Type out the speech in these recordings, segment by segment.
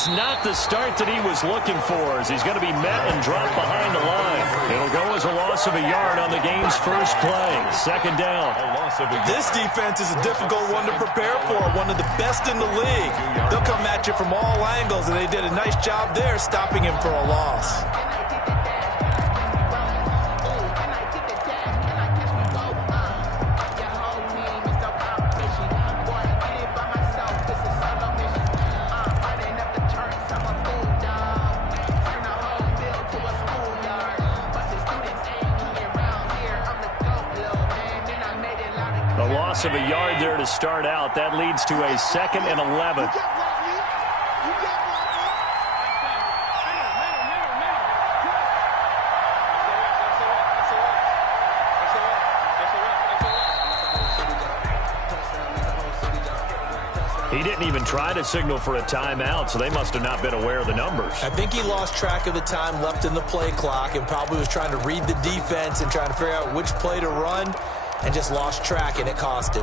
it's not the start that he was looking for, as he's going to be met and dropped behind the line. It'll go as a loss of a yard on the game's first play. Second down. This defense is a difficult one to prepare for, one of the best in the league. They'll come at you from all angles, and they did a nice job there stopping him for a loss. Of a yard there to start out. That leads to a 2nd and 11. He didn't even try to signal for a timeout, so they must have not been aware of the numbers. I think he lost track of the time left in the play clock and probably was trying to read the defense and trying to figure out which play to run, and just lost track, and it cost him.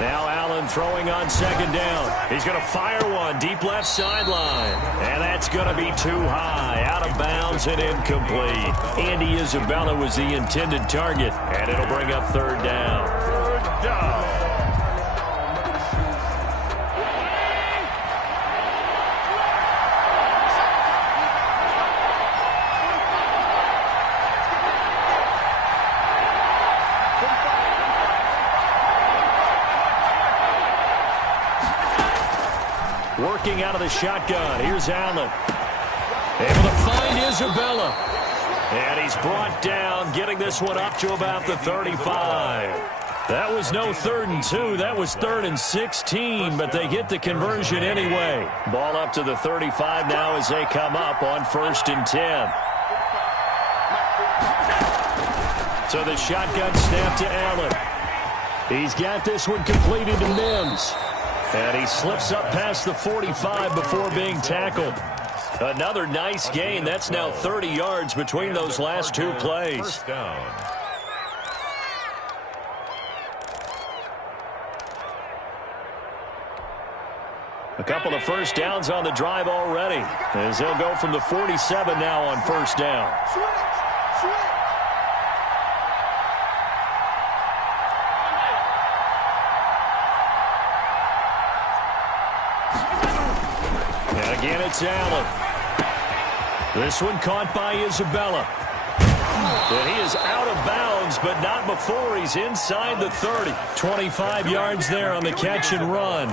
Now Allen throwing on second down. He's going to fire one deep left sideline. And that's going to be too high. Out of bounds and incomplete. Andy Isabella was the intended target. And it'll bring up third down. Third down. Working out of the shotgun. Here's Allen. Able to find Isabella. And he's brought down, getting this one up to about the 35. That was no 3rd and 2. That was 3rd and 16, but they get the conversion anyway. Ball up to the 35 now as they come up on 1st and 10. So the shotgun snap to Allen. He's got this one completed to Mims. And he slips up past the 45 before being tackled. Another nice gain. That's now 30 yards between those last two plays. First down. A couple of first downs on the drive already, as they'll go from the 47 now on first down. Again, it's Allen. This one caught by Isabella. And he is out of bounds, but not before he's inside the 30. 25 yards there on the catch and run.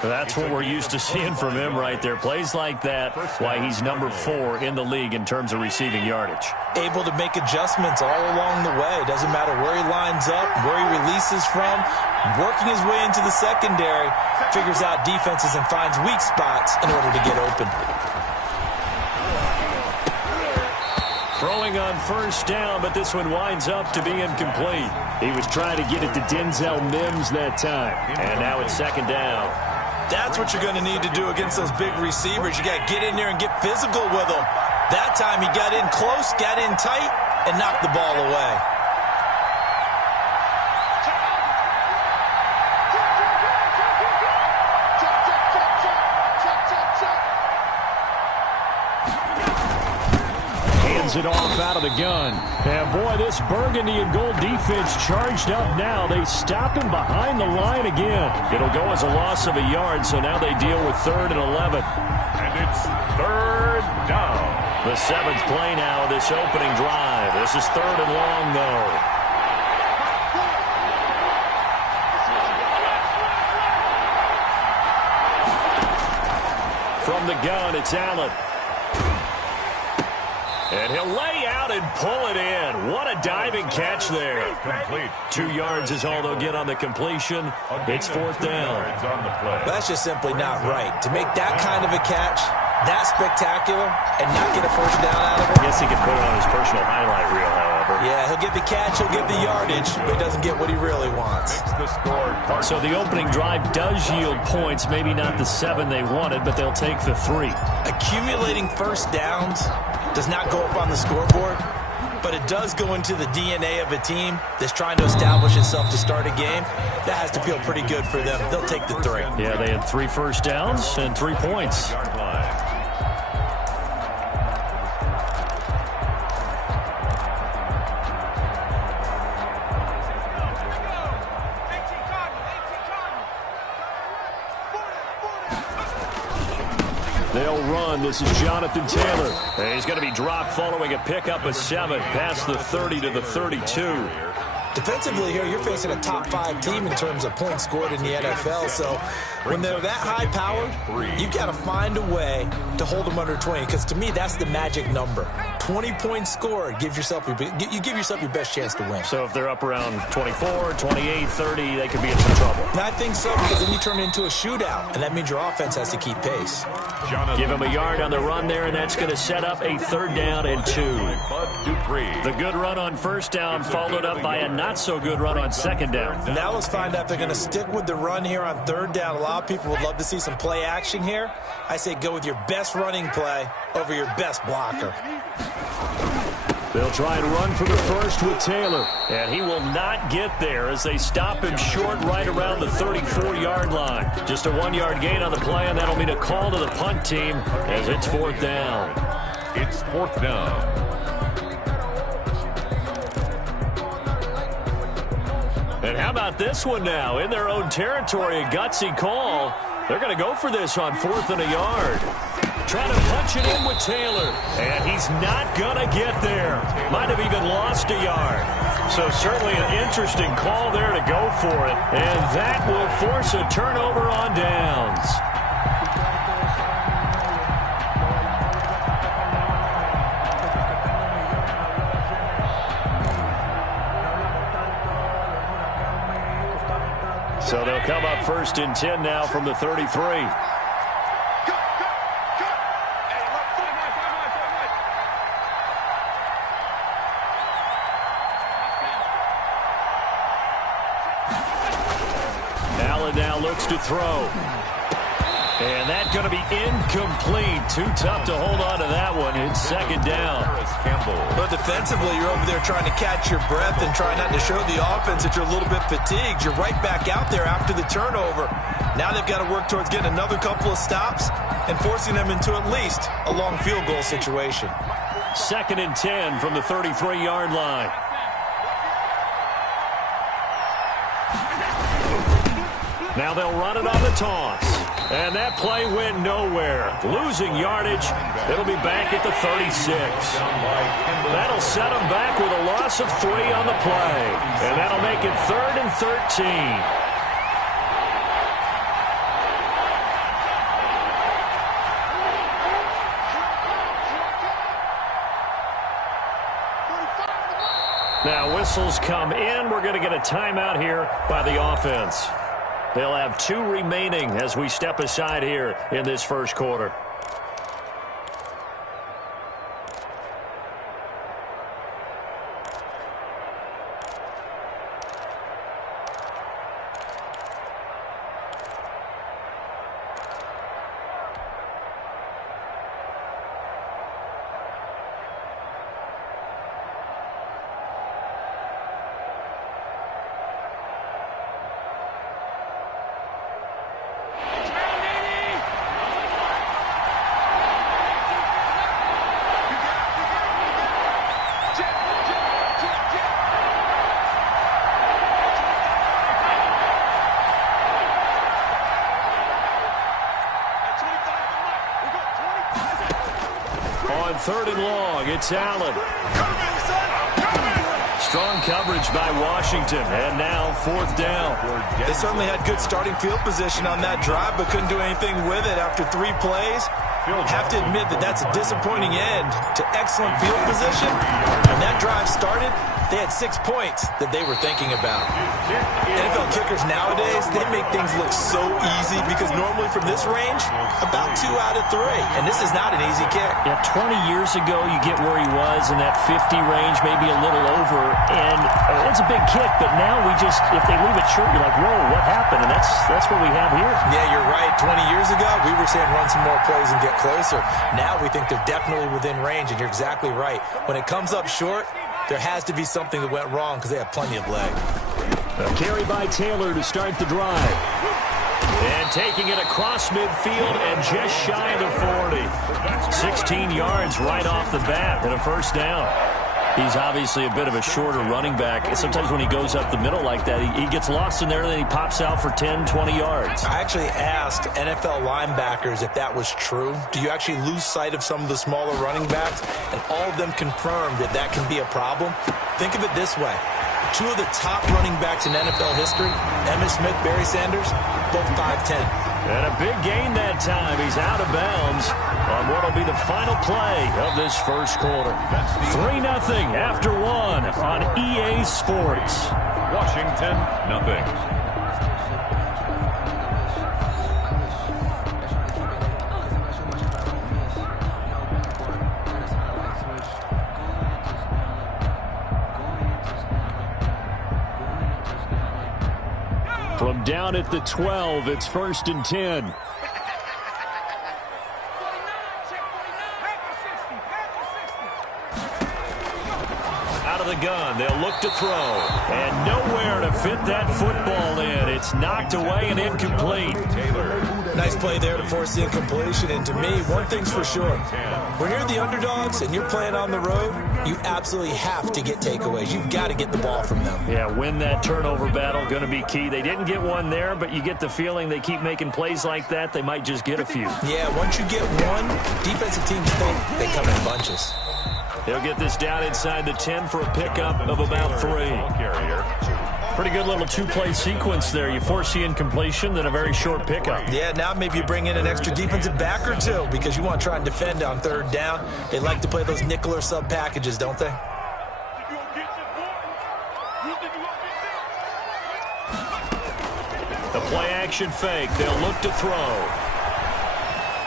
That's what we're used to seeing from him right there. Plays like that, why he's number 4 in the league in terms of receiving yardage. Able to make adjustments all along the way. Doesn't matter where he lines up, where he releases from. Working his way into the secondary, figures out defenses and finds weak spots in order to get open. Throwing on first down, but this one winds up to be incomplete. He was trying to get it to Denzel Mims that time. And now it's second down. That's what you're going to need to do against those big receivers. You got to get in there and get physical with them. That time he got in close, got in tight, and knocked the ball away. It off out of the gun. And boy, this burgundy and gold defense charged up now. They stop him behind the line again. It'll go as a loss of a yard, so now they deal with 3rd and 11. And it's 3rd down. The 7th play now of this opening drive. This is 3rd and long, though. From the gun, it's Allen. And he'll lay out and pull it in. What a diving catch there. Complete. 2 yards is all they'll get on the completion. It's 4th down. That's just simply not right. To make that kind of a catch, that spectacular, and not get a first down out of it. I guess he could put it on his personal highlight reel, however. turnover. Yeah, he'll get the catch, he'll get the yardage, but he doesn't get what he really wants. So the opening drive does yield points, maybe not the 7 they wanted, but they'll take the 3. Accumulating first downs does not go up on the scoreboard, but it does go into the DNA of a team that's trying to establish itself to start a game. That has to feel pretty good for them. They'll take the 3. Yeah, they had 3 first downs and 3 points. They'll run. This is Jonathan Taylor. And he's going to be dropped following a pickup of 7 past the 30 to the 32. Defensively here, you're facing a top 5 team in terms of points scored in the NFL. So when they're that high-powered, you've got to find a way to hold them under 20. Because to me, that's the magic number. 20 points scored gives yourself you give yourself your best chance to win. So if they're up around 24, 28, 30, they could be in some trouble. And I think so, because then you turn it into a shootout, and that means your offense has to keep pace. Give him a yard on the run there, and that's going to set up a 3rd down and 2. The good run on 1st down followed up by a not-so-good run on 2nd down. Now let's find out if they're going to stick with the run here on 3rd down. A lot of people would love to see some play action here. I say go with your best running play over your best blocker. They'll try and run for the 1st with Taylor, and he will not get there as they stop him short right around the 34-yard line. Just a 1-yard gain on the play, and that'll mean a call to the punt team as it's 4th down. It's 4th down. And how about this one now? In their own territory, a gutsy call. They're going to go for this on 4th and a yard. Trying to punch it in with Taylor. And he's not going to get there. Might have even lost a yard. So certainly an interesting call there to go for it. And that will force a turnover on downs. So they'll come up 1st and 10 now from the 33. Allen now looks to throw. And that's going to be incomplete. Too tough to hold on to that one. It's 2nd down. But defensively, you're over there trying to catch your breath and try not to show the offense that you're a little bit fatigued. You're right back out there after the turnover. Now they've got to work towards getting another couple of stops and forcing them into at least a long field goal situation. 2nd and 10 from the 33-yard line. Now they'll run it on the toss. And that play went nowhere. Losing yardage. It'll be back at the 36. That'll set them back with a loss of 3 on the play. And that'll make it 3rd and 13. Now whistles come in. We're going to get a timeout here by the offense. They'll have 2 remaining as we step aside here in this 1st quarter. On 3rd and long, it's Allen. Strong coverage by Washington, and now 4th down. They certainly had good starting field position on that drive, but couldn't do anything with it after 3 plays. Have to admit that that's a disappointing end to excellent field position. When that drive started, they had 6 points that they were thinking about. NFL kickers nowadays, they make things look so easy because normally from this range, about 2 out of 3. And this is not an easy kick. Yeah, 20 years ago, you get where he was in that 50 range, maybe a little over. And it's a big kick, but now we just, if they leave it short, you're like, whoa, what happened? And that's what we have here. Yeah, you're right. 20 years ago, we were saying run some more plays and get closer. Now we think they're definitely within range, and you're exactly right. When it comes up short, there has to be something that went wrong because they have plenty of leg. A carry by Taylor to start the drive. And taking it across midfield and just shy of the 40. 16 yards right off the bat and a first down. He's obviously a bit of a shorter running back. Sometimes when he goes up the middle like that, he gets lost in there, and then he pops out for 10, 20 yards. I actually asked NFL linebackers if that was true. Do you actually lose sight of some of the smaller running backs? And all of them confirmed that that can be a problem. Think of it this way. 2 of the top running backs in NFL history, Emmitt Smith, Barry Sanders, both 5'10". And a big gain that time. He's out of bounds on what will be the final play of this first quarter. 3-0 after 1 on EA Sports. Washington, nothing. From down at the 12, it's 1st and 10. Out of the gun, they'll look to throw. And nowhere to fit that football in. It's knocked away and incomplete. Nice play there to force the incompletion. And to me, one thing's for sure. When you're the underdogs and you're playing on the road, you absolutely have to get takeaways. You've got to get the ball from them. Yeah, win that turnover battle, going to be key. They didn't get one there, but you get the feeling they keep making plays like that, they might just get a few. Yeah, once you get one, defensive teams think they come in bunches. He'll get this down inside the 10 for a pickup of about 3. Pretty good little 2-play sequence there. You force the incompletion, then a very short pickup. Yeah, now maybe you bring in an extra defensive back or 2 because you want to try and defend on 3rd down. They like to play those nickel or sub packages, don't they? The play-action fake. They'll look to throw.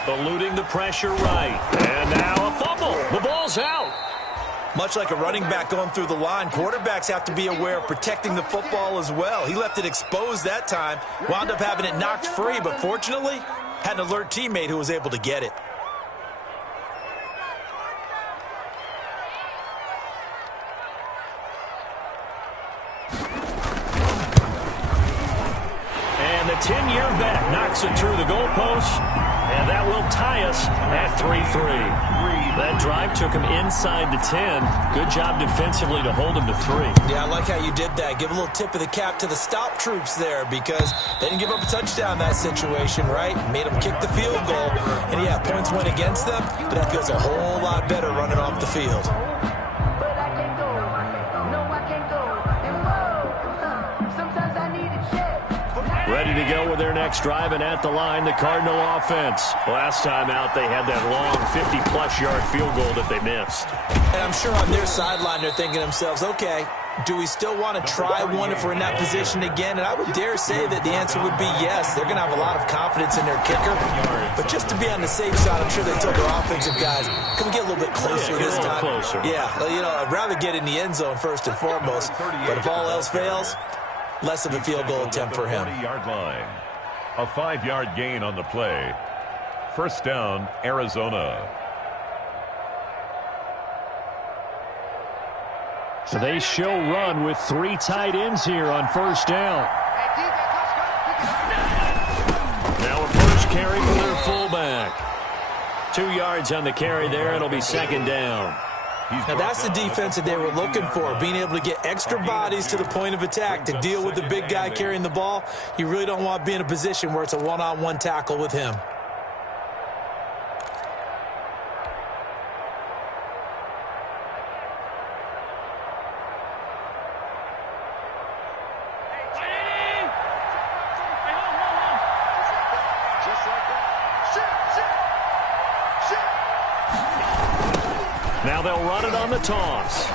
Eluding the pressure right. And now a fumble. The ball's out. Much like a running back going through the line, quarterbacks have to be aware of protecting the football as well. He left it exposed that time, wound up having it knocked free, but fortunately, had an alert teammate who was able to get it. And the 10-year vet knocks it through the goalpost, and that will tie us at 3-3. That drive took him inside the 10. Good job defensively to hold him to 3. Yeah, I like how you did that. Give a little tip of the cap to the stop troops there because they didn't give up a touchdown in that situation, right? Made them kick the field goal. And, yeah, points went against them, but that feels a whole lot better running off the field. Ready to go with their next drive, and at the line, the Cardinal offense. Last time out, they had that long 50-plus yard field goal that they missed. And I'm sure on their sideline, they're thinking to themselves, okay, do we still want to try one if we're in that position again? And I would dare say that the answer would be yes. They're going to have a lot of confidence in their kicker. But just to be on the safe side, I'm sure they told their offensive guys, can we get a little bit closer this time? Closer. Yeah, well, you know, I'd rather get in the end zone first and foremost. But if all else fails, less of a field goal attempt for him. 40-yard line. A 5-yard gain on the play. First down, Arizona. So they show run with 3 tight ends here on first down. Now a first carry for their fullback. 2 yards on the carry there. It'll be second down. Now that's the defense that they were looking for, being able to get extra bodies to the point of attack to deal with the big guy carrying the ball. You really don't want to be in a position where it's a one-on-one tackle with him. Now they'll run it on the toss.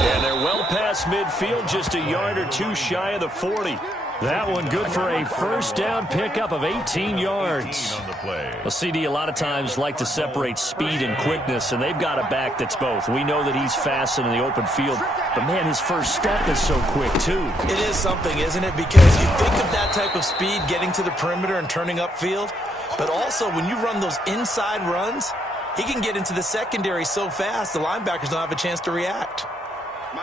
And they're well past midfield, just a yard or two shy of the 40. That one good for a first down pickup of 18 yards. Well, CD a lot of times like to separate speed and quickness, and they've got a back that's both. We know that he's fast in the open field, but, man, his first step is so quick, too. It is something, isn't it? Because you think of that type of speed getting to the perimeter and turning upfield, but also when you run those inside runs, he can get into the secondary so fast the linebackers don't have a chance to react.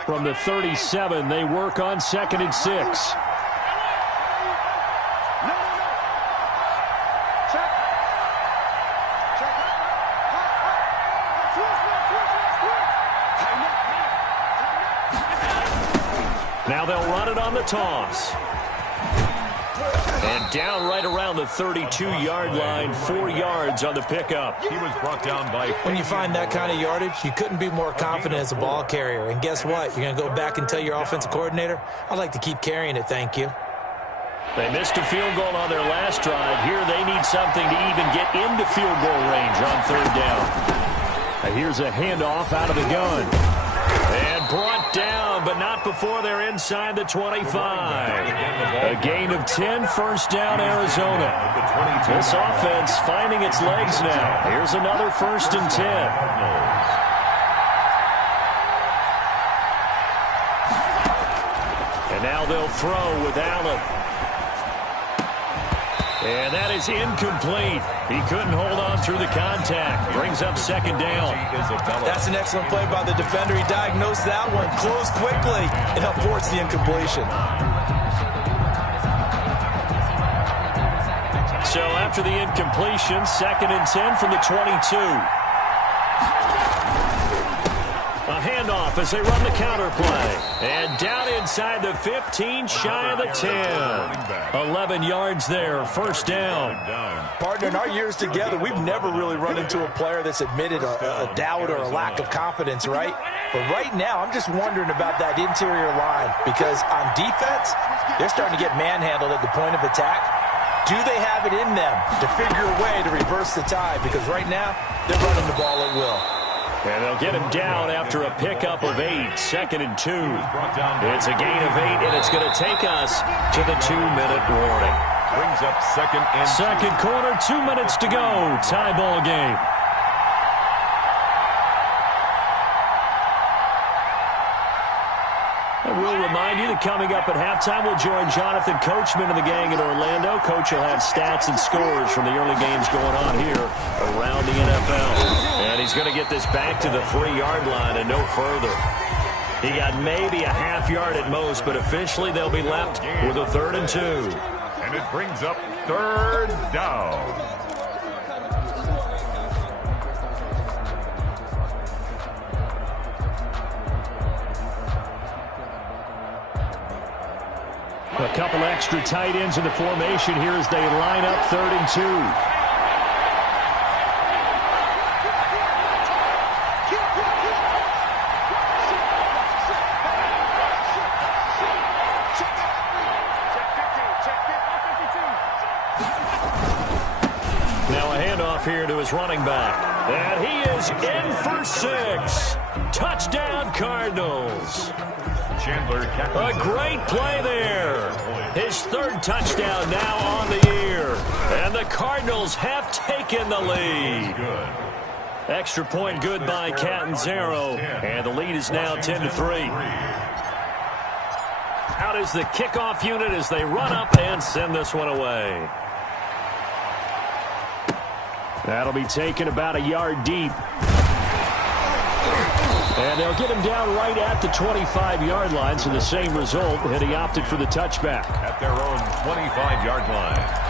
From the 37, they work on 2nd and 6. Now they'll run it on the toss. And down right around the 32-yard line, 4 yards on the pickup. He was brought down by... When you find that kind of yardage, you couldn't be more confident as a ball carrier. And guess what? You're going to go back and tell your offensive coordinator, I'd like to keep carrying it, thank you. They missed a field goal on their last drive. Here they need something to even get into field goal range on 3rd down. Now here's a handoff out of the gun. And brought down, but not before they're inside the 25. A gain of 10, first down, Arizona. This offense finding its legs now. Here's another 1st and 10. And now they'll throw with Allen. And that is incomplete. He couldn't hold on through the contact. Brings up 2nd down. That's an excellent play by the defender. He diagnosed that one, closed quickly, and aborts the incompletion. So after the incompletion, 2nd and 10 from the 22. A handoff as they run the counter play. And down inside the 15, shy of the 10. 11 yards there, 1st down. Partner, in our years together, we've never really run into a player that's admitted a doubt or a lack of confidence, right? But right now, I'm just wondering about that interior line, because on defense, they're starting to get manhandled at the point of attack. Do they have it in them to figure a way to reverse the tide? Because right now, they're running the ball at will. And they'll get him down after a pickup of 8, 2nd and 2. It's a gain of 8, and it's going to take us to the 2-minute warning. Brings up 2nd and 2nd quarter, 2 minutes to go. Tie ball game. And we'll remind you that coming up at halftime, we'll join Jonathan Coachman and the gang in Orlando. Coach will have stats and scores from the early games going on here around the NFL. And he's going to get this back to the 3-yard line and no further. He got maybe a half yard at most, but officially they'll be left with a 3rd and 2. And it brings up 3rd down. A couple extra tight ends in the formation here as they line up 3rd and 2. Now a handoff here to his running back. And he is in for 6. Touchdown, Cardinals. A great play there. His 3rd touchdown now on the year. And the Cardinals have taken the lead. Extra point good by Catanzaro. And the lead is now 10-3. Out is the kickoff unit as they run up and send this one away. That'll be taken about a yard deep. And they'll get him down right at the 25-yard line, so the same result, and he opted for the touchback. At their own 25-yard line.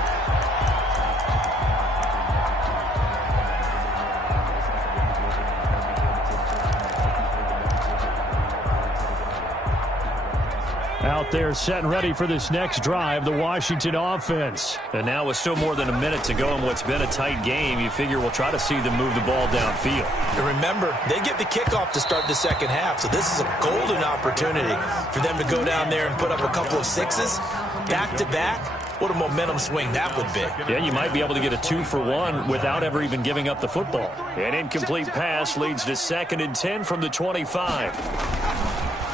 Out there set and ready for this next drive, the Washington offense. And now with still more than a minute to go in what's been a tight game, you figure we'll try to see them move the ball downfield. And remember, they get the kickoff to start the 2nd half, so this is a golden opportunity for them to go down there and put up a couple of 6s back-to-back. What a momentum swing that would be. Yeah, you might be able to get a 2-for-1 without ever even giving up the football. An incomplete pass leads to 2nd and 10 from the 25.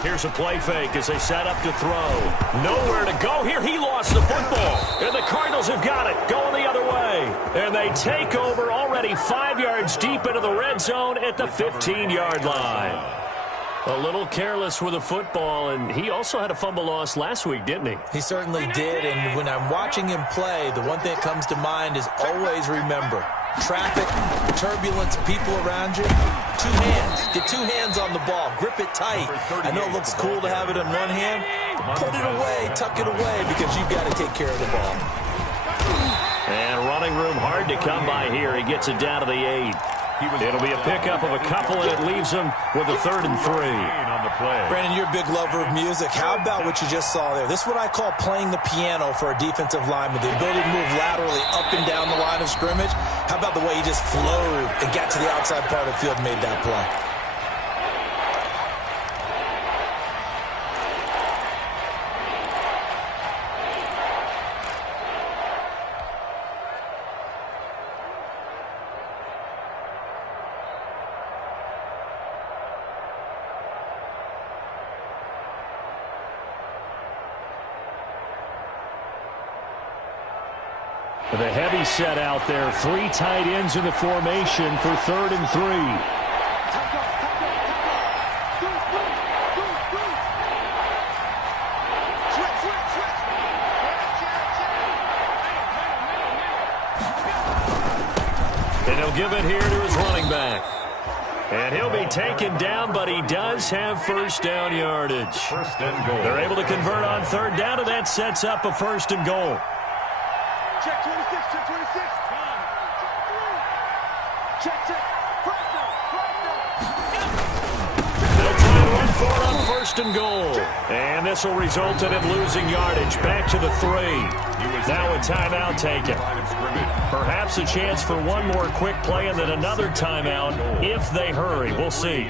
Here's a play fake as they set up to throw. Nowhere to go here. He lost the football. And the Cardinals have got it. Going the other way. And they take over already 5 yards deep into the red zone at the 15-yard line. A little careless with the football, and he also had a fumble loss last week, didn't he? He certainly did, and when I'm watching him play, the one thing that comes to mind is always remember, traffic, turbulence, people around you, 2 hands. Get 2 hands on the ball. Grip it tight. I know it looks cool to have it in one hand. Put it away, tuck it away, because you've got to take care of the ball. And running room hard to come by here. He gets it down to the 8. It'll be a pickup of a couple, and it leaves him with a 3rd and 3. Brandon, you're a big lover of music. How about what you just saw there? This is what I call playing the piano for a defensive lineman, the ability to move laterally up and down the line of scrimmage. How about the way he just flowed and got to the outside part of the field and made that play? The heavy set out there. 3 tight ends in the formation for 3rd and 3. And he'll give it here to his running back. And he'll be taken down, but he does have first down yardage. First and goal. They're able to convert on 3rd down, and that sets up a 1st and goal. Check 26, check 26. Check. They'll try and run for it on 1st and goal. And this will result in him losing yardage. Back to the 3. Now a timeout taken. Perhaps a chance for one more quick play and then another timeout if they hurry. We'll see.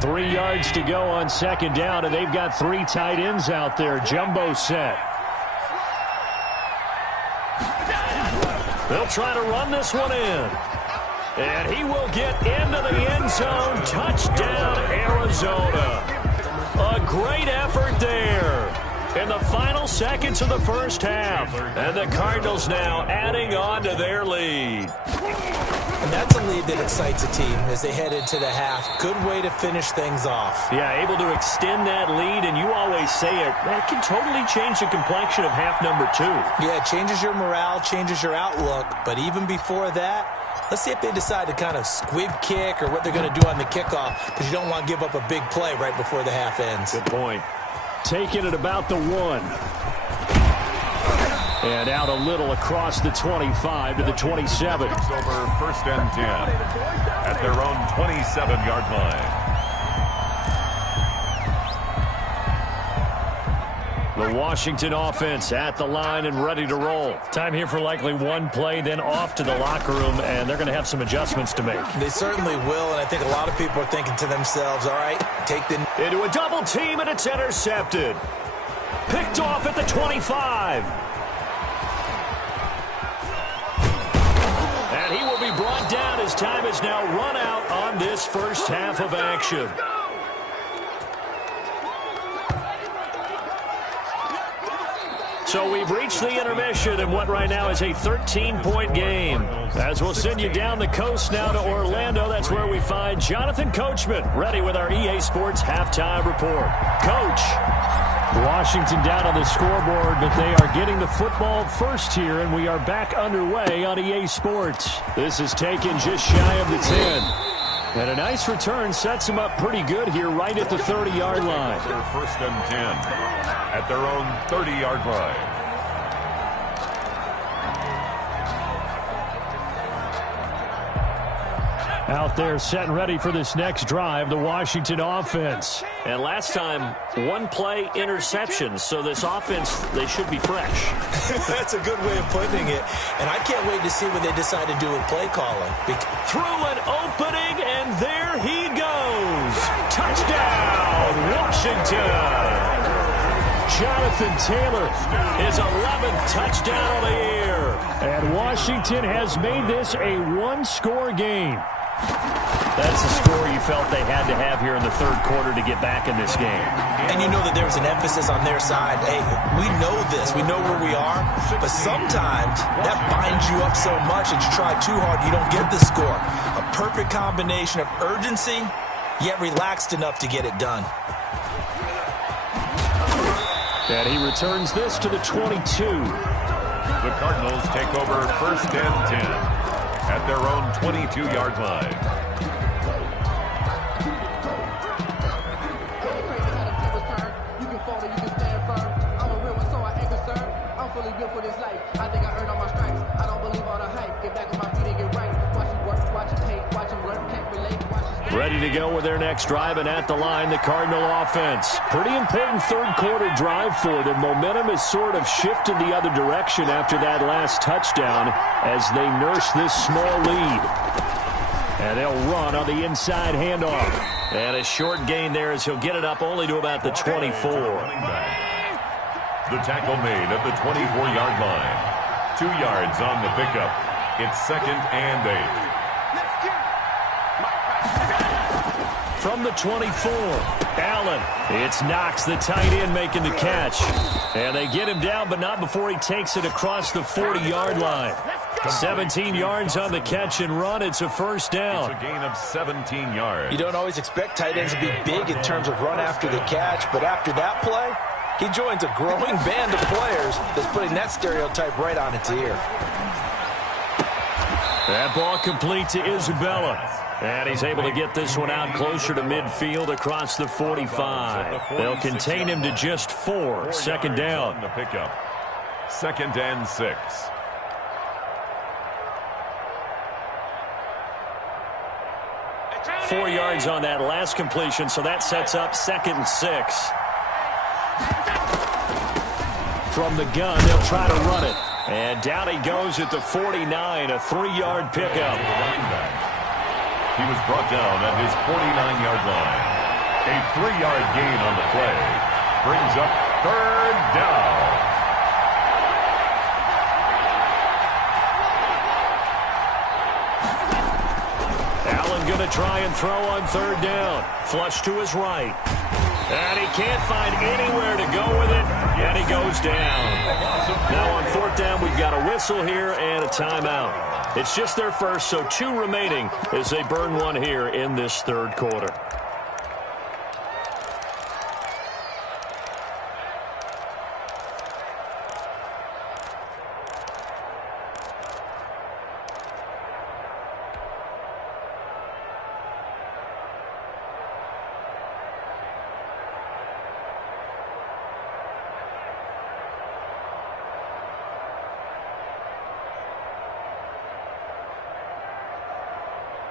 3 yards to go on 2nd down, and they've got 3 tight ends out there. Jumbo set. They'll try to run this one in. And he will get into the end zone. Touchdown, Arizona. A great effort there in the final seconds of the first half. And the Cardinals now adding on to their lead. And that's a lead that excites a team as they head into the half. Good way to finish things off. Yeah, able to extend that lead, and you always say it, that can totally change the complexion of half number 2. Yeah, it changes your morale, changes your outlook. But even before that, let's see if they decide to kind of squib kick or what they're going to do on the kickoff, because you don't want to give up a big play right before the half ends. Good point. Taking it about the 1. And out a little across the 25 to the 27. Over 1st and 10 at their own 27-yard line. The Washington offense at the line and ready to roll. Time here for likely one play, then off to the locker room, and they're going to have some adjustments to make. They certainly will, and I think a lot of people are thinking to themselves, all right, take the... Into a double team, and it's intercepted. Picked off at the 25. And he will be brought down as time is now run out on this first half of action. So we've reached the intermission in what right now is a 13-point game. As we'll send you down the coast now to Orlando, that's where we find Jonathan Coachman, ready with our EA Sports halftime report. Coach. Washington down on the scoreboard, but they are getting the football first here, and we are back underway on EA Sports. This is taken just shy of the 10. And a nice return sets them up pretty good here right at the 30-yard line. Their 1st and 10 at their own 30-yard line. Out there set and ready for this next drive, the Washington offense. And last time, one play interceptions, so this offense, they should be fresh. That's a good way of putting it. And I can't wait to see what they decide to do with play calling. Through an opening, and there he goes. Touchdown, Washington. Jonathan Taylor, his 11th touchdown of the year. And Washington has made this a one-score game. That's the score you felt they had to have here in the third quarter to get back in this game. And you know that there was an emphasis on their side. Hey, we know this. We know where we are. But sometimes that binds you up so much that you try too hard, you don't get the score. A perfect combination of urgency, yet relaxed enough to get it done. And he returns this to the 22. The Cardinals take over 1st and 10 at their own 22-yard line. Ready to go with their next drive, and at the line, the Cardinal offense. Pretty important third quarter drive for them. Momentum has sort of shifted the other direction after that last touchdown as they nurse this small lead. And they'll run on the inside handoff. And a short gain there as he'll get it up only to about the 24. The tackle made at the 24-yard line. 2 yards on the pickup. It's 2nd and 8. From the 24, Allen. It's Knox, the tight end, making the catch. And they get him down, but not before he takes it across the 40-yard line. 17 yards on the catch and run. It's a first down. It's a gain of 17 yards. You don't always expect tight ends to be big in terms of run after the catch, but after that play, he joins a growing band of players that's putting that stereotype right on its ear. That ball complete to Isabella. And he's able to get this one out closer to midfield across the 45. They'll contain him to just 4. 2nd down. The pickup. 2nd and 6. Four yards on that last completion, so that sets up 2nd and 6. From the gun, they'll try to run it. And down he goes at the 49, a 3-yard pickup. He was brought down at his 49-yard line. A 3-yard gain on the play brings up 3rd down. Allen going to try and throw on 3rd down. Flush to his right. And he can't find anywhere to go with it, and he goes down. Now on 4th down, we've got a whistle here and a timeout. It's just their first, so 2 remaining as they burn one here in this third quarter.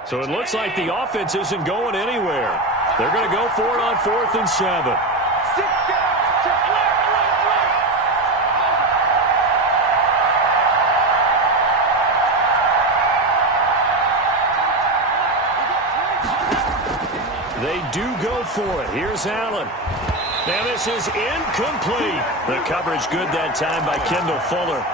So it looks like the offense isn't going anywhere. They're going to go for it on 4th and 7. They do go for it. Here's Allen. Now this is incomplete. The coverage good that time by Kendall Fuller.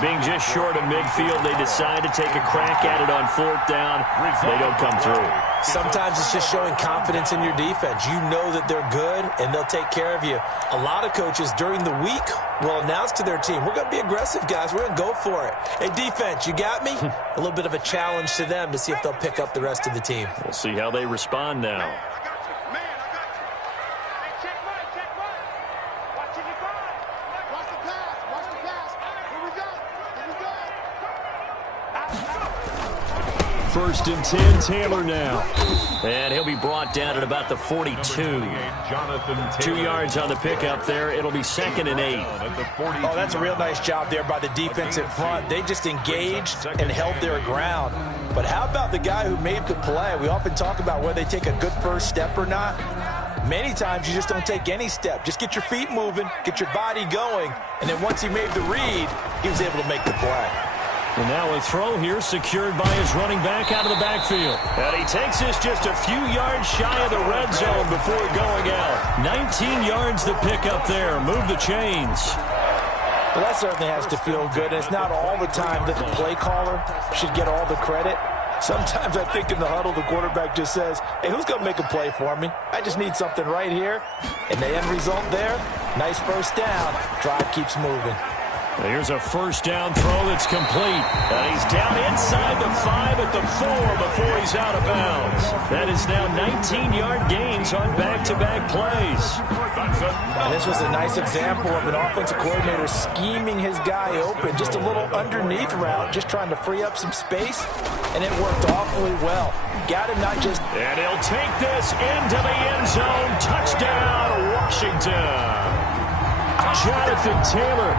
Being just short of midfield, they decide to take a crack at it on 4th down. They don't come through. Sometimes it's just showing confidence in your defense. You know that they're good, and they'll take care of you. A lot of coaches during the week will announce to their team, we're going to be aggressive, guys. We're going to go for it. Hey, defense, you got me? A little bit of a challenge to them to see if they'll pick up the rest of the team. We'll see how they respond now. First and 10, Taylor now. And he'll be brought down at about the 42. 2 yards on the pickup there. It'll be 2nd and 8. Oh, that's a real nice job there by the defense in front. They just engaged and held their ground. But how about the guy who made the play? We often talk about whether they take a good first step or not. Many times you just don't take any step. Just get your feet moving, get your body going, and then once he made the read, he was able to make the play. And now a throw here secured by his running back out of the backfield. And he takes this just a few yards shy of the red zone before going out. 19 yards to pick up there. Move the chains. Well, that certainly has to feel good. And it's not all the time that the play caller should get all the credit. Sometimes I think in the huddle, the quarterback just says, hey, who's going to make a play for me? I just need something right here. And the end result there, nice first down. Drive keeps moving. Here's a first down throw that's complete. And he's down inside the 5 at the 4 before he's out of bounds. That is now 19-yard gains on back-to-back plays. And this was a nice example of an offensive coordinator scheming his guy open. Just a little underneath route, just trying to free up some space. And it worked awfully well. Got him not just... And he'll take this into the end zone. Touchdown, Washington. Jonathan Taylor,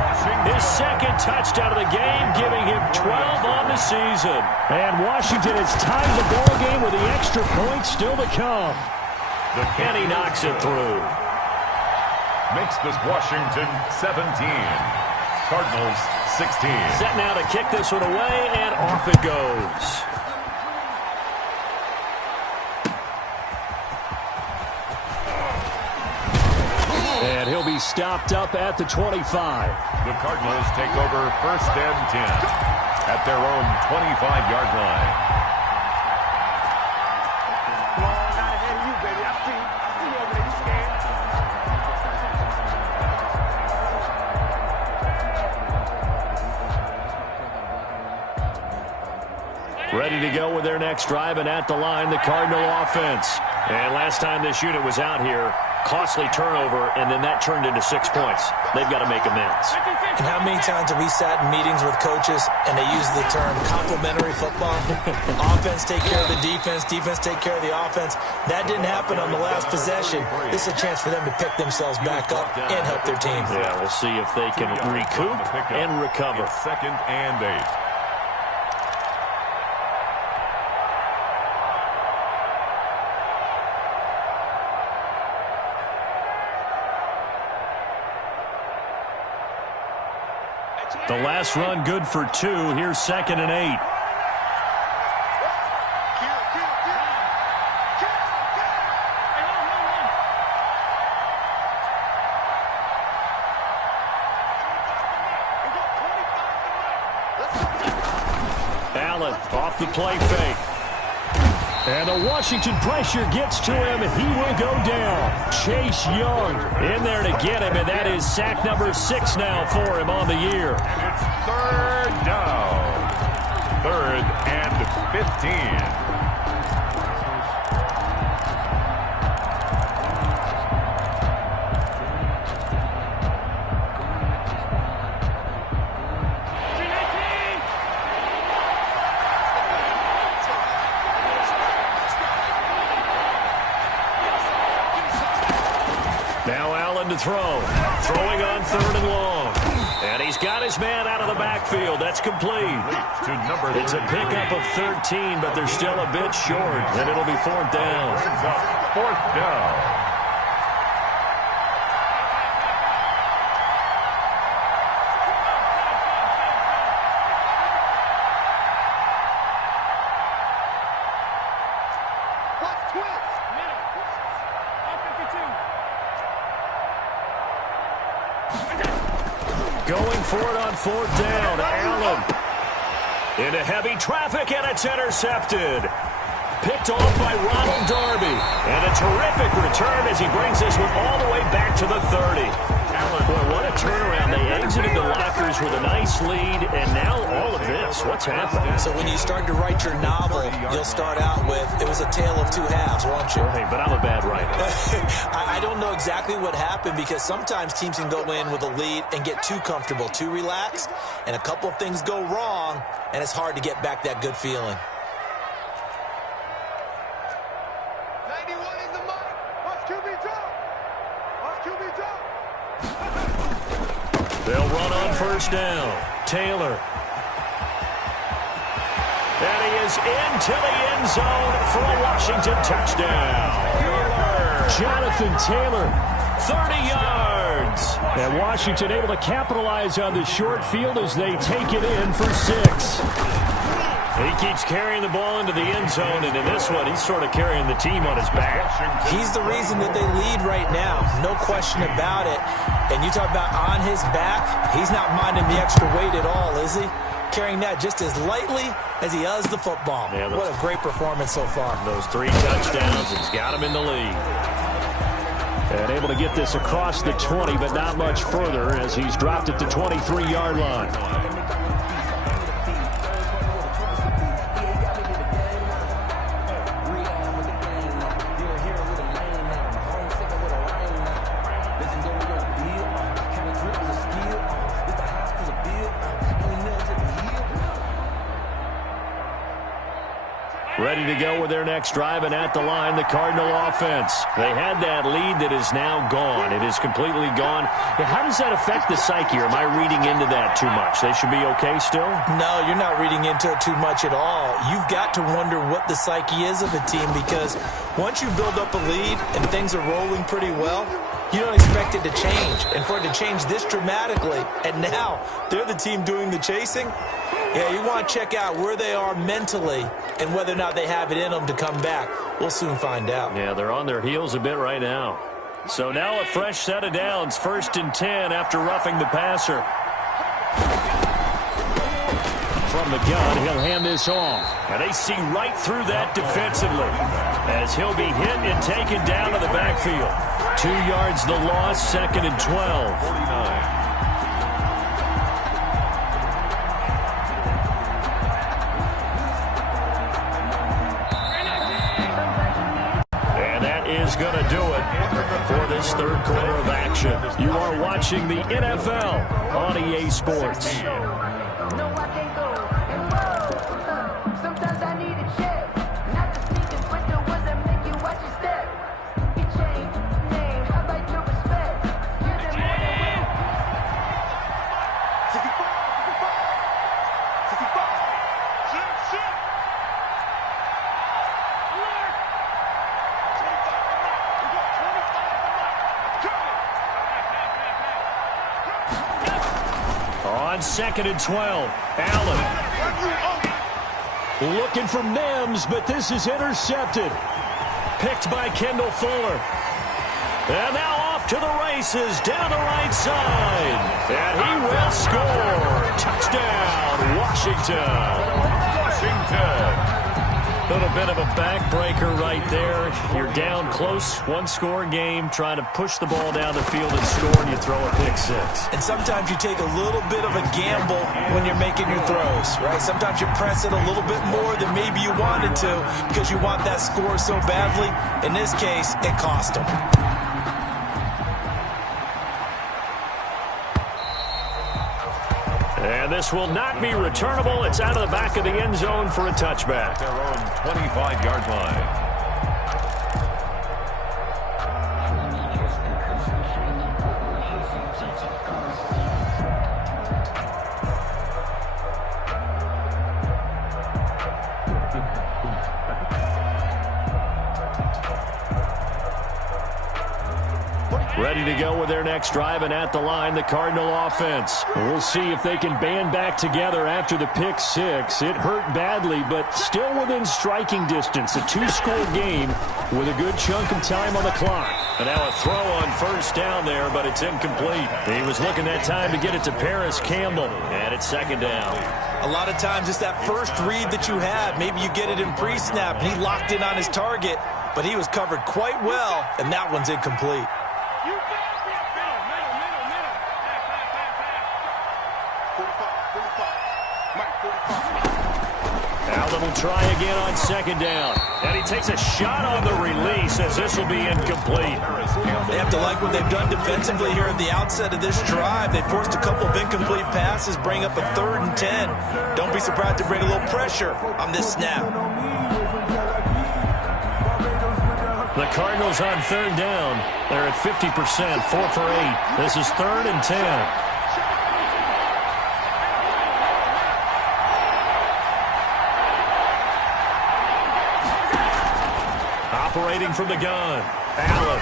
his second touchdown of the game, giving him 12 on the season. And Washington has tied the ball game with the extra point still to come. And he knocks it through. Makes this Washington 17. Cardinals 16. Set now to kick this one away, and off it goes. And he'll be stopped up at the 25. The Cardinals take over first and 10 at their own 25-yard line. Come on, not ahead of you, baby. I see you over there. You scared? Ready to go with their next drive, and at the line, the Cardinal offense. And last time this unit was out here, costly turnover, and then that turned into 6 points. They've got to make amends. And how many times have we sat in meetings with coaches and they use the term complementary football? Offense take care of the defense, defense take care of the offense. That didn't happen on the last possession. This is a chance for them to pick themselves back up and help their team. Yeah, we'll see if they can recoup and recover. It's second and 8. The last run good for 2. Here's second and 8. Allen off the play fake. And the Washington pressure gets to him. He will go down. Chase Young in there to get him, and that is sack number 6 now for him on the year. And it's third down. Third and 15. To throw. Throwing on third and long. And he's got his man out of the backfield. That's complete. It's a pickup of 13, but they're still a bit short, and it'll be fourth down. Fourth down. Going for it on fourth down. Allen into heavy traffic, and it's intercepted. Picked off by Ronald Darby. And a terrific return as he brings this one all the way back to the 30. Boy, what a turnaround. They exited the lockers with a nice lead, and now all of this. What's happening? So when you start to write your novel, you'll start out with, it was a tale of two halves, won't you? Hey, but I'm a bad writer. I don't know exactly what happened, because sometimes teams can go in with a lead and get too comfortable, too relaxed, and a couple of things go wrong, and it's hard to get back that good feeling. 91 is the mark. Watch QB drop. Watch QB drop. They'll run on first down. Taylor. And he is into the end zone for a Washington touchdown. Jonathan Taylor 30 yards. And Washington able to capitalize on the short field as they take it in for 6. He keeps carrying the ball into the end zone, and in this one, he's sort of carrying the team on his back. He's the reason that they lead right now, no question about it. And you talk about on his back, he's not minding the extra weight at all, is he? Carrying that just as lightly as he does the football. Yeah, what a great performance so far. Those 3 touchdowns, he's got him in the lead. And able to get this across the 20, but not much further as he's dropped it to 23-yard line. Ready to go with their next drive, and at the line, the Cardinal offense. They had that lead that is now gone. It is completely gone. How does that affect the psyche? Or am I reading into that too much? They should be okay still? No, you're not reading into it too much at all. You've got to wonder what the psyche is of a team, because once you build up a lead and things are rolling pretty well, you don't expect it to change. And for it to change this dramatically, and now they're the team doing the chasing, yeah, you want to check out where they are mentally and whether or not they have it in them to come back. We'll soon find out. Yeah, they're on their heels a bit right now. So now a fresh set of downs, 1st and 10 after roughing the passer. From the gun, he'll hand this off. And they see right through that defensively as he'll be hit and taken down to the backfield. 2 yards the loss, 2nd and 12. 49. Going to do it for this 3rd quarter of action. You are watching the NFL on EA Sports. Sometimes I need a check, not the sneakers, but the ones that make you watch your step. You change name, I like your respect. You're the man that On 2nd and 12, Allen. Looking for Mims, but this is intercepted. Picked by Kendall Fuller. And now off to the races, down the right side. And he will score. Touchdown, Washington. A little bit of a backbreaker right there. You're down close, 1-score game, trying to push the ball down the field and score, and you throw a pick 6. And sometimes you take a little bit of a gamble when you're making your throws, right? Sometimes you press it a little bit more than maybe you wanted to because you want that score so badly. In this case, it cost them. And this will not be returnable. It's out of the back of the end zone for a touchback. Their own 25-yard line. Ready to go with their next drive, and at the line, the Cardinal offense. We'll see if they can band back together after the pick 6. It hurt badly, but still within striking distance. A 2-score game with a good chunk of time on the clock. And now a throw on 1st down there, but it's incomplete. He was looking that time to get it to Paris Campbell, and it's 2nd down. A lot of times it's that first read that you have. Maybe you get it in pre-snap. He locked in on his target, but he was covered quite well, and that one's incomplete. Allen will try again on 2nd down. And he takes a shot on the release as this will be incomplete. They have to like what they've done defensively here at the outset of this drive. They forced a couple of incomplete passes, bring up a 3rd and 10. Don't be surprised to bring a little pressure on this snap. The Cardinals on 3rd down. They're at 50%, 4 for 8. This is 3rd and 10. Operating from the gun. Allen.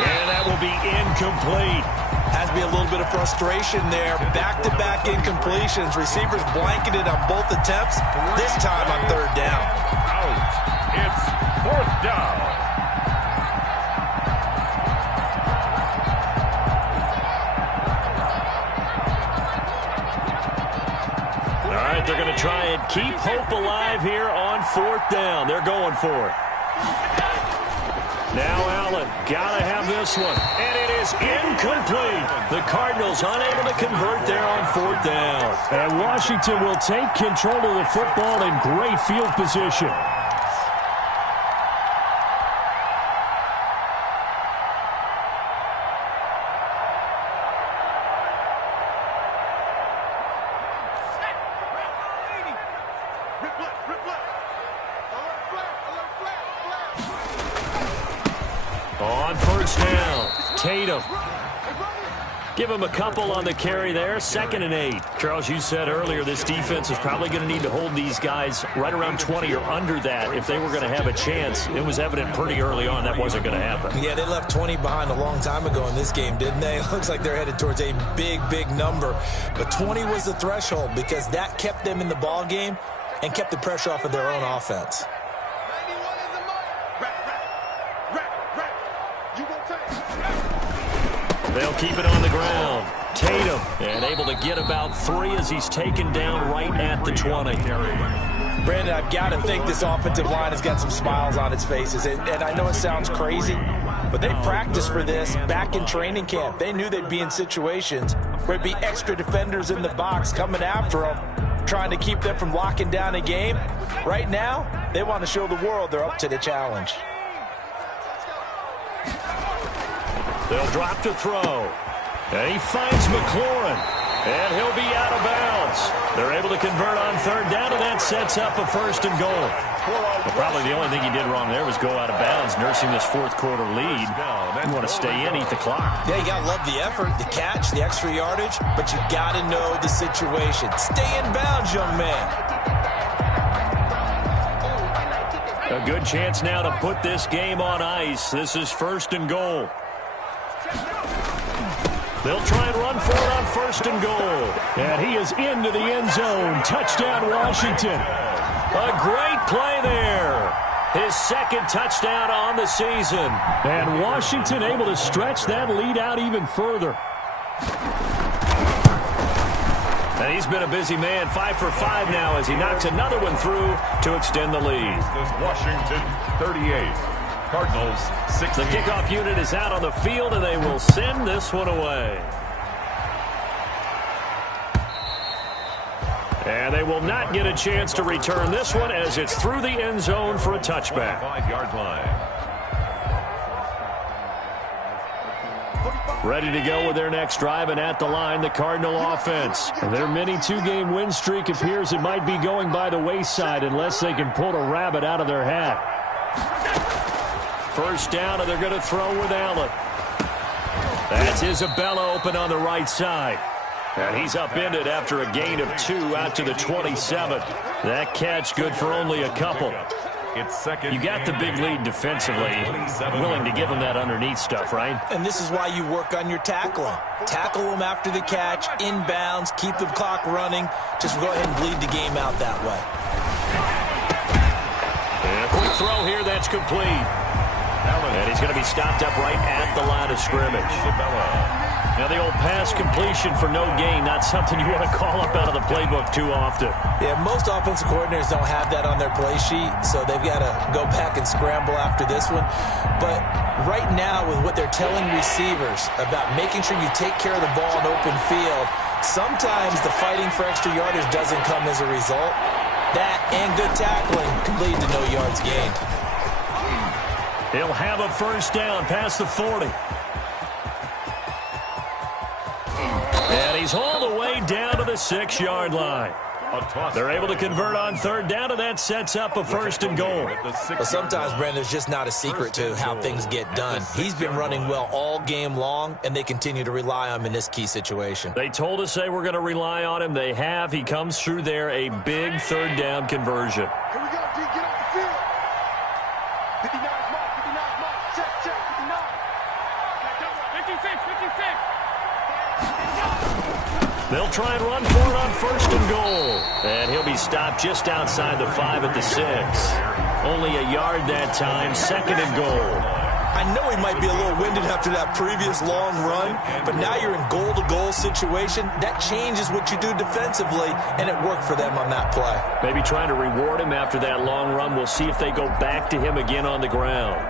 And that will be incomplete. Has to be a little bit of frustration there. Back-to-back incompletions. Receivers blanketed on both attempts, this time on third down. Out. It's fourth down. All right, they're going to try and keep hope alive here on fourth down. They're going for it. Now Allen, got to have this one. And it is incomplete. The Cardinals unable to convert there on fourth down. And Washington will take control of the football in great field position. On first down, Tatum. Give him a couple on the carry there, 2nd and 8. Charles, you said earlier this defense is probably going to need to hold these guys right around 20 or under that if they were going to have a chance. It was evident pretty early on that wasn't going to happen. Yeah, they left 20 behind a long time ago in this game, didn't they? It looks like they're headed towards a big, big number. But 20 was the threshold because that kept them in the ball game and kept the pressure off of their own offense. They'll keep it on the ground. Tatum, and able to get about 3 as he's taken down right at the 20. Brandon, I've got to think this offensive line has got some smiles on its faces. And I know it sounds crazy, but they practiced for this back in training camp. They knew they'd be in situations where there'd be extra defenders in the box coming after them, trying to keep them from locking down a game. Right now, they want to show the world they're up to the challenge. They'll drop to throw. And he finds McLaurin. And he'll be out of bounds. They're able to convert on third down, and that sets up a 1st and goal. Well, probably the only thing he did wrong there was go out of bounds, nursing this fourth quarter lead. You want to stay in, eat the clock. Yeah, you got to love the effort, the catch, the extra yardage, but you got to know the situation. Stay in bounds, young man. A good chance now to put this game on ice. This is 1st and goal. They'll try and run for it on 1st and goal. And he is into the end zone. Touchdown, Washington. A great play there. His 2nd touchdown on the season. And Washington able to stretch that lead out even further. And he's been a busy man, 5 for 5 now as he knocks another one through to extend the lead. Washington 38. Cardinals 6. The kickoff unit is out on the field, and they will send this one away. And they will not get a chance to return this one as it's through the end zone for a touchback. 5-yard line. Ready to go with their next drive, and at the line, the Cardinal offense. Their mini 2-game win streak appears it might be going by the wayside unless they can pull a rabbit out of their hat. 1st down, and they're going to throw with Allen. That's Isabella open on the right side. And he's upended after a gain of 2 out to the 27. That catch good for only a couple. It's 2nd. You got the big lead defensively. Willing to give them that underneath stuff, right? And this is why you work on your tackling. Tackle them after the catch, inbounds, keep the clock running. Just go ahead and bleed the game out that way. And a quick throw here, that's complete. And he's going to be stopped up right at the line of scrimmage. Now the old pass completion for no gain, not something you want to call up out of the playbook too often. Yeah, most offensive coordinators don't have that on their play sheet, so they've got to go back and scramble after this one. But right now, with what they're telling receivers about making sure you take care of the ball in open field, sometimes the fighting for extra yardage doesn't come as a result. That and good tackling can lead to no yards gained. He'll have a 1st down past the 40. And he's all the way down to the 6-yard line. They're able to convert on third down, and that sets up a 1st and goal. Well, sometimes, Brandon, it's just not a secret to how things get done. He's been running well all game long, and they continue to rely on him in this key situation. They told us they were going to rely on him. They have. He comes through there, a big 3rd down conversion. Here we go, D. Get off the field. 59's mark. 59's mark. Check, check. They'll try and run for it on 1st and goal. And he'll be stopped just outside the 5 at the 6. Only a yard that time, 2nd and goal. I know he might be a little winded after that previous long run, but now you're in goal-to-goal situation. That changes what you do defensively, and it worked for them on that play. Maybe trying to reward him after that long run. We'll see if they go back to him again on the ground.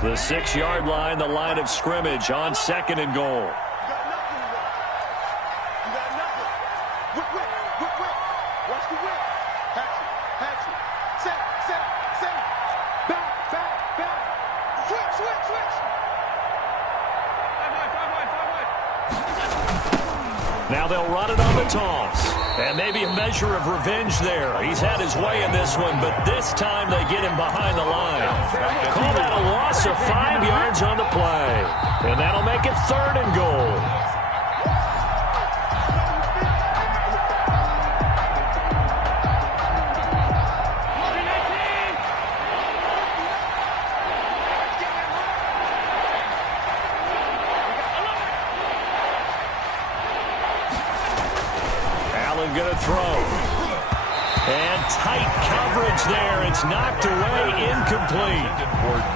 The 6-yard line, the line of scrimmage on 2nd and goal. Now they'll run it on the toss. And maybe a measure of revenge there. He's had his way in this one, but this time they get him behind the line. Call that a loss of 5 yards on the play. And that'll make it 3rd and goal. Going to throw. And tight coverage there. It's knocked away, incomplete.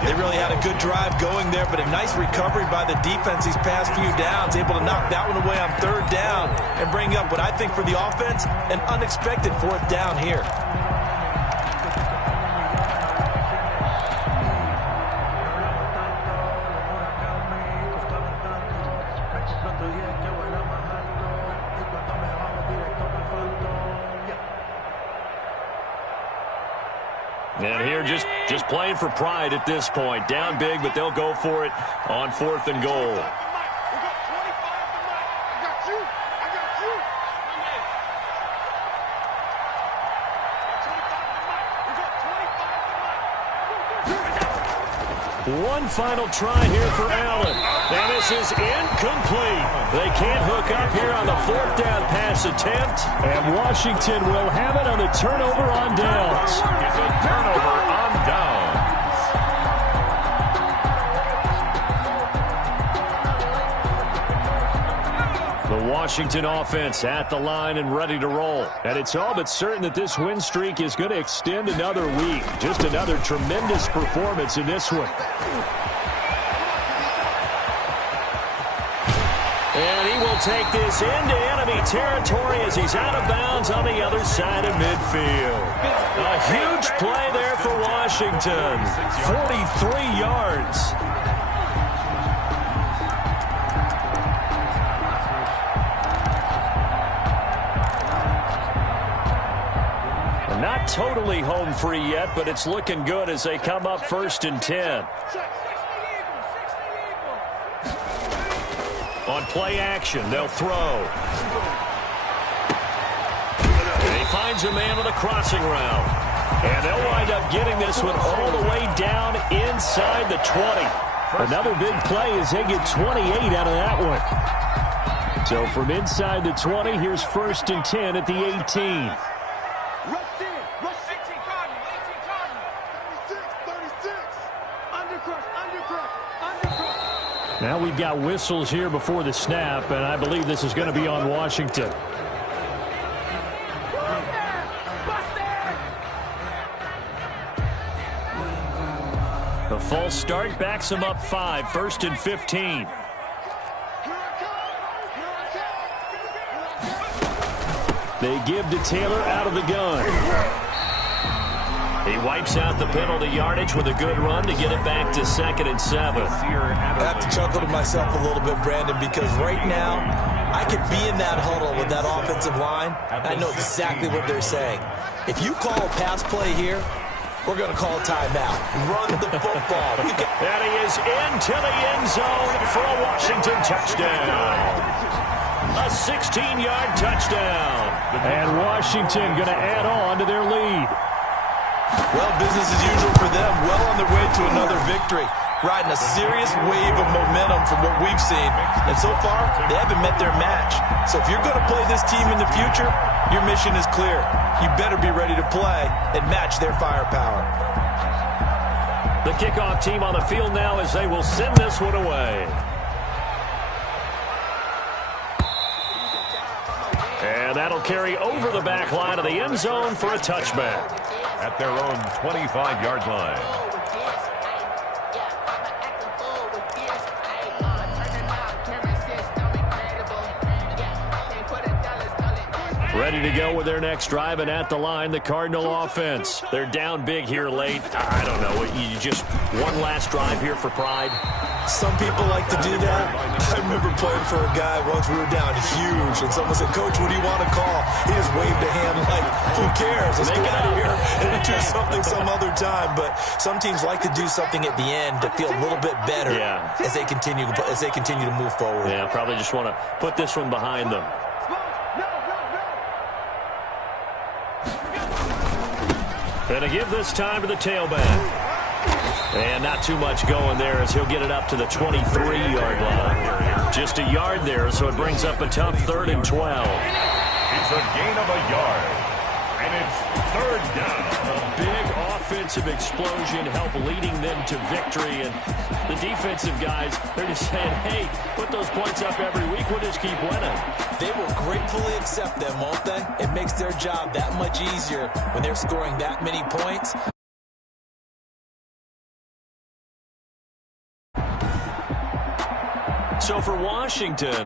They really had a good drive going there, but a nice recovery by the defense these past few downs, able to knock that one away on 3rd down and bring up what I think for the offense, an unexpected 4th down here. And here just playing for pride at this point. Down big, but they'll go for it on 4th and goal. One final try here for Allen. And this is incomplete. They can't hook up here on the 4th down pass attempt. And Washington will have it on the turnover on downs. It's a turnover on downs. The Washington offense at the line and ready to roll. And it's all but certain that this win streak is going to extend another week. Just another tremendous performance in this one. And he will take this into enemy territory as he's out of bounds on the other side of midfield. A huge play there for Washington. 43 yards. Not totally home free yet, but it's looking good as they come up 1st and 10. On play action, they'll throw. And he finds a man on the crossing route. And they'll wind up getting this one all the way down inside the 20. Another big play as they get 28 out of that one. So from inside the 20, here's 1st and 10 at the 18. Now we've got whistles here before the snap, and I believe this is going to be on Washington. The false start backs him up 5, 1st and 15. They give to Taylor out of the gun. He wipes out the penalty yardage with a good run to get it back to 2nd and 7. I have to chuckle to myself a little bit, Brandon, because right now I could be in that huddle with that offensive line. I know exactly what they're saying. If you call a pass play here, we're going to call a timeout. Run the football. And he is into the end zone for a Washington touchdown. A 16-yard touchdown. And Washington going to add on to their lead. Well, business as usual for them. Well on their way to another victory. Riding a serious wave of momentum from what we've seen. And so far, they haven't met their match. So if you're going to play this team in the future, your mission is clear. You better be ready to play and match their firepower. The kickoff team on the field now as they will send this one away. that'll carry over the back line of the end zone for a touchback. At their own 25-yard line. Ready to go with their next drive, and at the line, the Cardinal offense. They're down big here late. I don't know. You just one last drive here for pride. Some people like to do that. I remember playing for a guy once. We were down huge, and someone said, "Coach, what do you want to call?" He just waved a hand like, "Who cares? Let's get out of here and do something some other time." But some teams like to do something at the end to feel a little bit better as they continue to move forward. Yeah, probably just want to put this one behind them. And to give this time to the tailback. And not too much going there as he'll get it up to the 23-yard line. Just a yard there, so it brings up a tough 3rd and 12. It's a gain of a yard, and it's 3rd down. A big offensive explosion help leading them to victory. And the defensive guys, they're just saying, hey, put those points up every week. We'll just keep winning. They will gratefully accept them, won't they? It makes their job that much easier when they're scoring that many points. So for Washington,